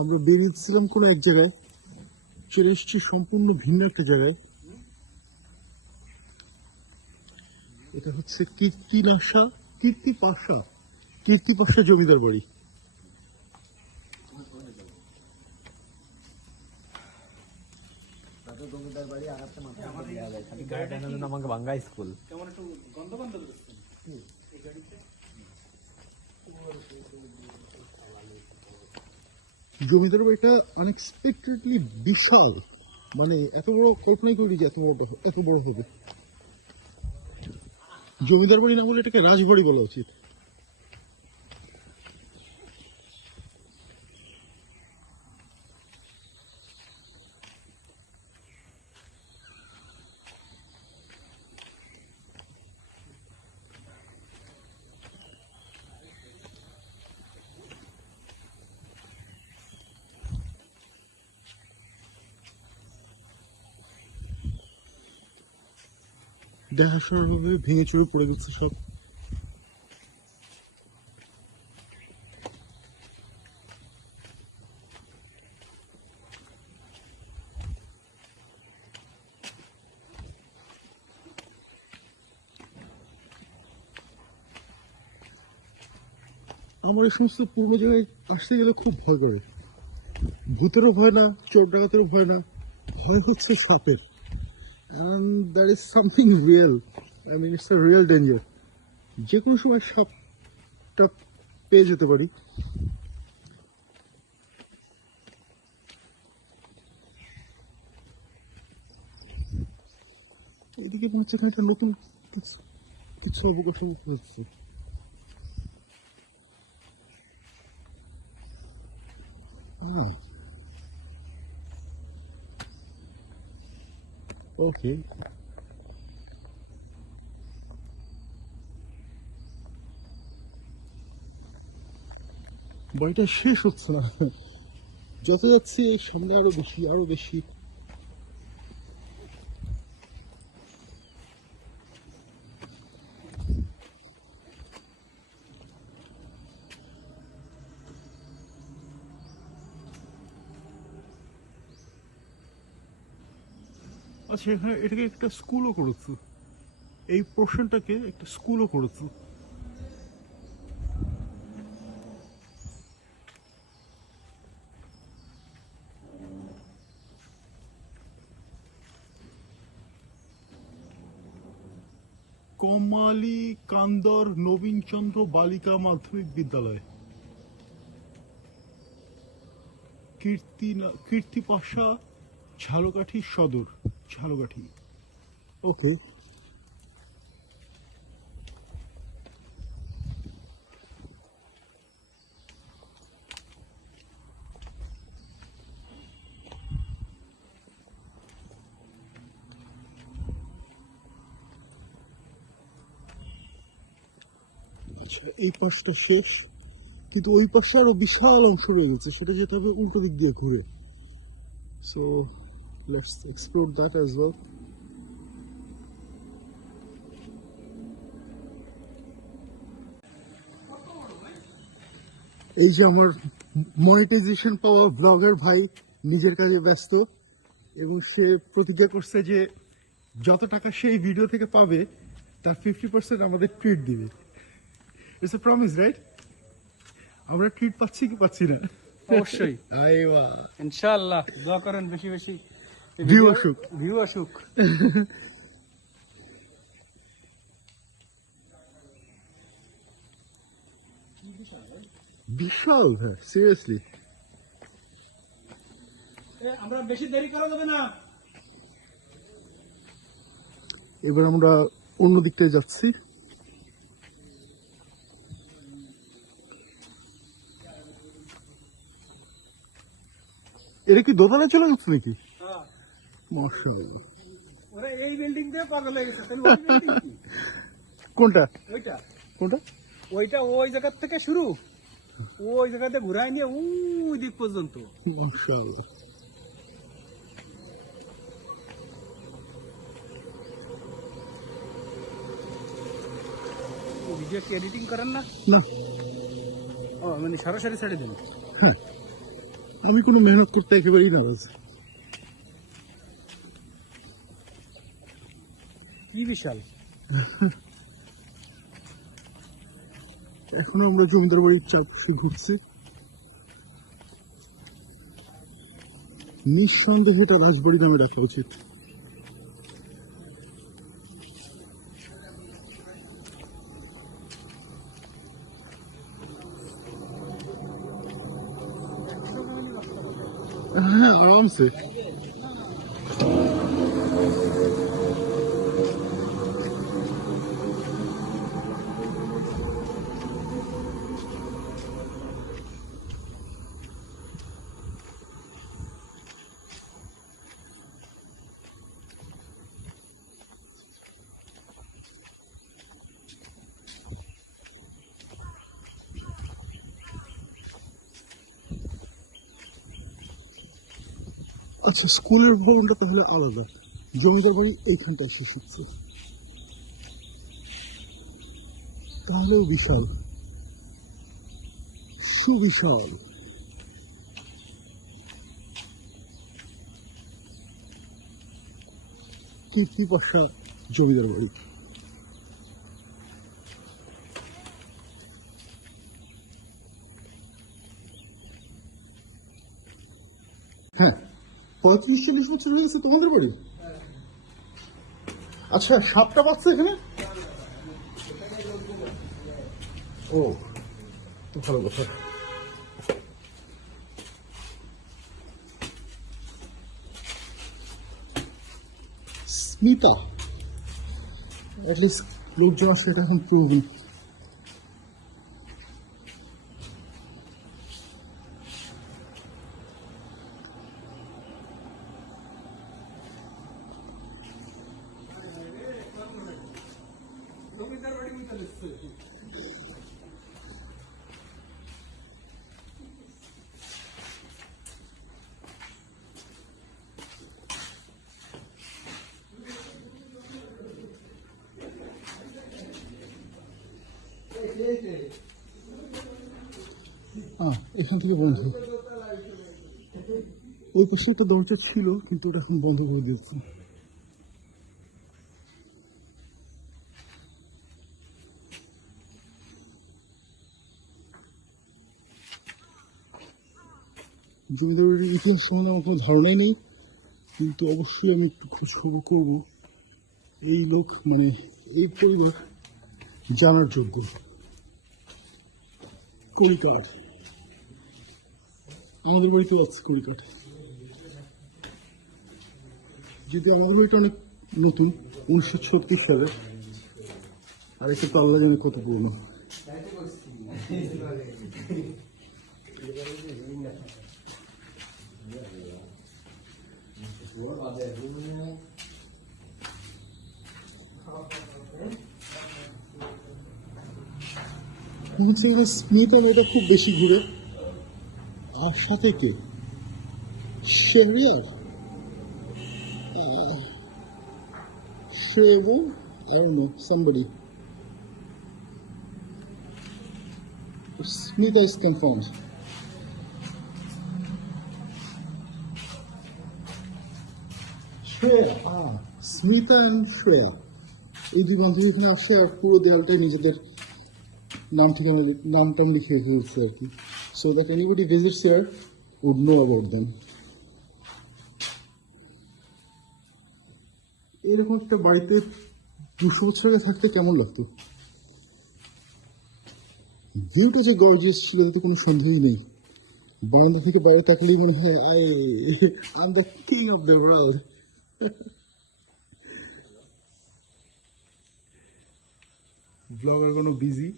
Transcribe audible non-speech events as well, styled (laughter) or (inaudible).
আমরা বেরিয়েছিলাম কোনো এক জায়গায় চলে এসেছি সম্পূর্ণ ভিন্ন একটা জায়গায়। এটা হচ্ছে কীর্তিনাশা কীর্তি পাশা কীর্তি পাশা জমিদার বাড়ি আমাকে বাঙ্গা স্কুল। জমিদার বাড়িটা আনএক্সপেক্টেডলি বিশাল। মানে এত বড় কল্পনাই করি যে এত বড় এত বড় হবে। জমিদার বাড়ি না বলে এটাকে রাজবাড়ি বলা উচিত। দেখা ভাবে ভেঙে চুরে পড়ে গেছে সব। আমার এই সমস্ত পুরনো জায়গায় আসতে গেলে খুব ভয় করে। ভূতেরও ভয় না চোর ডাকাতেরও ভয় না, ভয় হচ্ছে সাপের। And there is something (laughs) real. I mean, it's a real danger. যে কোনো সময় সাপটা পেয়ে যেতে পারি এদিকে এখানে একটা নতুন কিছু কিছু অভিজ্ঞতা হচ্ছে ওকে বইটা শেষ হচ্ছে না। যত যাচ্ছি সামনে আরও বেশি আরও বেশি আচ্ছা এখানে এটাকে একটা স্কুলও করেছে। এই পোর্শনটাকে একটা স্কুলও করেছে। কমালি কান্দর নবীনচন্দ্র বালিকা মাধ্যমিক বিদ্যালয়। কীর্তি কীর্তি পাশা ঝালকাঠি সদর। ঝালকাঠি ওকে। আচ্ছা এই পাশটা শেষ, কিন্তু ওই পাশে আরও বিশাল অংশ রয়ে গেছে, সেটা যেতে হবে উল্টো দিক দিয়ে ঘুরে। So let's explore that as well. এই যে আমার মনিটাইজেশন পাওয়া ব্লগার ভাই নিজের কাজে ব্যস্ত এবং সে প্রতিজ্ঞা করছে যে যত টাকা সে এই ভিডিও থেকে পাবে তার ফিফটি পার্সেন্ট আমাদের ট্রিট দিবে। ইটস এ প্রমিস রাইট আমরা ট্রিট পাচ্ছি কি পাচ্ছি না? অবশ্যই। ইনশাআল্লাহ দোয়া করেন বেশি বেশি। View আসুক। ভিউ আসুক। বিশাল হ্যাঁ সিরিয়াসলি আমরা বেশি দেরি করা যাবে না। এবার আমরা অন্য দিকটায় যাচ্ছি। এটা কি দোতলায় চলে যাচ্ছে নাকি? মার্শাল্লাহ ওরা এই বিল্ডিং দিয়ে পাগল হয়ে গেছে তাহলে ওই building কি? কোনটা? ওইটা? কোনটা? ওইটা ওই জায়গা থেকে শুরু। ওই জায়গাতে ঘুরাই নিয়ে ওই দিক পর্যন্ত। মার্শাল্লাহ ভিডিও কি এডিটিং করেন না? না। ও মানে সরাসরি ছেড়ে দিন। আমি কোনো মেহনত করতে একেবারেই নারাজ। কি বিশাল? এখন আমরা জমিদার বাড়ির চারপাশে ঘুরছি। নিঃসন্দেহে এটা রাজবাড়ি নামে রাখা উচিত। হ্যাঁ আরামসে আচ্ছা স্কুলের ভবনটা তাহলে আলাদা। জমিদার বাড়ি এইখানটা এসে শিখছে। তাহলেও বিশাল। সুবিশাল। কীর্তি পাশা জমিদার বাড়ি। হ্যাঁ পঁয়ত্রিশ চল্লিশ বছর হয়ে গেছে তোমাদের বাড়ি? আচ্ছা সাপটা পাচ্ছে এখানে? ও ভালো কথা। স্মিতা লোকজন আসলে এটা এখন প্রবণ আহ, এখান থেকে বন্ধ। পাশে একটা দরজা ছিল কিন্তু ওটা এখন বন্ধ করে দিয়েছে। জমিদারের ইতিহাস সম্বন্ধে আমার কোনো ধারণাই নেই, কিন্তু অবশ্যই আমি একটু খোঁজ খবর করব এই লোক মানে এই পরিবার জানার যোগ্য। কড়িকাঠ আমাদের বাড়িতেও আছে কড়িকাঠ যদি আমাদের বাড়িটা অনেক নতুন, উনিশশো ছত্রিশ সালে। আর এটা তো আল্লাহ জানে কত পুরনো হচ্ছে এগুলো স্মিথ আর এটা খুব বেশি ঘুরে আর সাথে কে শেহরিয়ার Shrevo, I don't know, somebody. Smita is confirmed. Smita and Shreya. এই দুই বান্ধবী এখানে আসছে আর পুরো দেয়ালটাই নিজেদের নাম ঠিকানা নাম টাম লিখে ফেলছে আর কি। So that anybody visits here would know about them এরকম একটা বাড়িতে দুশো বছর থাকতে কেমন লাগতো? ভিউটা যে গর্জিয়াস ছিল তাতে কোনো সন্দেহই নেই। বারান্দা থেকে বাইরে তাকলেই মনে হয় I the king of the world blogger কোনো বিজি